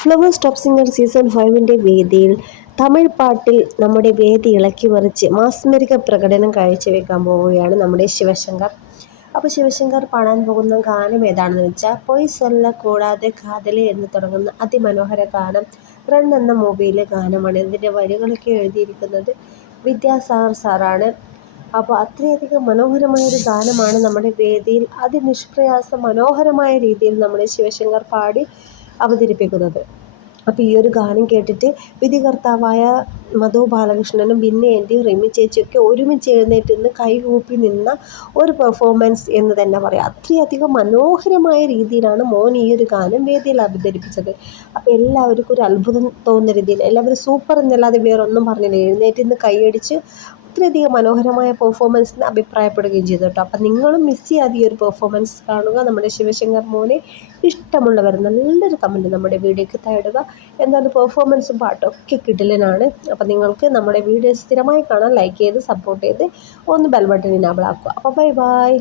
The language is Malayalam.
ഫ്ലവേഴ്സ് ടോപ്പ് സിംഗർ സീസൺ 5 വേദിയിൽ തമിഴ് പാട്ടിൽ നമ്മുടെ വേദി ഇളക്കി മറിച്ച് മാസ്മരിക പ്രകടനം കാഴ്ചവെക്കാൻ പോവുകയാണ് നമ്മുടെ ശിവശങ്കർ. അപ്പോൾ ശിവശങ്കർ പാടാൻ പോകുന്ന ഗാനം ഏതാണെന്ന് വെച്ചാൽ പൊയ് സൊല്ല കൂടാതെ കാതലി എന്ന് തുടങ്ങുന്ന അതിമനോഹര ഗാനം റൺ എന്ന മൂവിയിലെ ഗാനമാണ്. ഇതിൻ്റെ വരികളൊക്കെ എഴുതിയിരിക്കുന്നത് വിദ്യാസാഗർ സാറാണ്. അപ്പോൾ അത്രയധികം മനോഹരമായൊരു ഗാനമാണ് നമ്മുടെ വേദിയിൽ അതിനിഷ്പ്രയാസം മനോഹരമായ രീതിയിൽ നമ്മുടെ ശിവശങ്കർ പാടി അവതരിപ്പിക്കുന്നത്. അപ്പോൾ ഈ ഒരു ഗാനം കേട്ടിട്ട് വിധികർത്താവായ മധു ബാലകൃഷ്ണനും ബിന്നി ആൻറ്റിയും റിമി ചേച്ചിയൊക്കെ ഒരുമിച്ച് എഴുന്നേറ്റ് നിന്ന് കൈകൂപ്പി നിന്ന ഒരു പെർഫോമൻസ് എന്ന് തന്നെ പറയാം. അത്രയധികം മനോഹരമായ രീതിയിലാണ് മോൻ ഈ ഒരു ഗാനം വേദിയിൽ അവതരിപ്പിച്ചത്. അപ്പോൾ എല്ലാവർക്കും ഒരു അത്ഭുതം തോന്നുന്ന രീതിയിൽ എല്ലാവരും സൂപ്പർ എന്നല്ലാതെ വേറൊന്നും പറഞ്ഞില്ല. എഴുന്നേറ്റ് നിന്ന് കൈയടിച്ച് അത്രയധികം മനോഹരമായ പെർഫോമൻസിന് അഭിപ്രായപ്പെടുകയും ചെയ്തു കേട്ടോ. അപ്പം നിങ്ങളും മിസ് ചെയ്യാതെ ഈ ഒരു പെർഫോമൻസ് കാണുക. നമ്മുടെ ശിവശങ്കർ മോനെ ഇഷ്ടമുള്ളവർ നല്ലൊരു കമൻറ്റ് നമ്മുടെ വീഡിയോയ്ക്ക് താഴുക. എന്തായാലും പെർഫോമൻസും പാട്ടും ഒക്കെ കിടിലനാണ്. അപ്പം നിങ്ങൾക്ക് നമ്മുടെ വീഡിയോ സ്ഥിരമായി കാണാൻ ലൈക്ക് ചെയ്ത് സപ്പോർട്ട് ചെയ്ത് ഒന്ന് ബെൽ ബട്ടൺ ഇനാബിൾ ആക്കുക. അപ്പോൾ ബൈ ബൈ.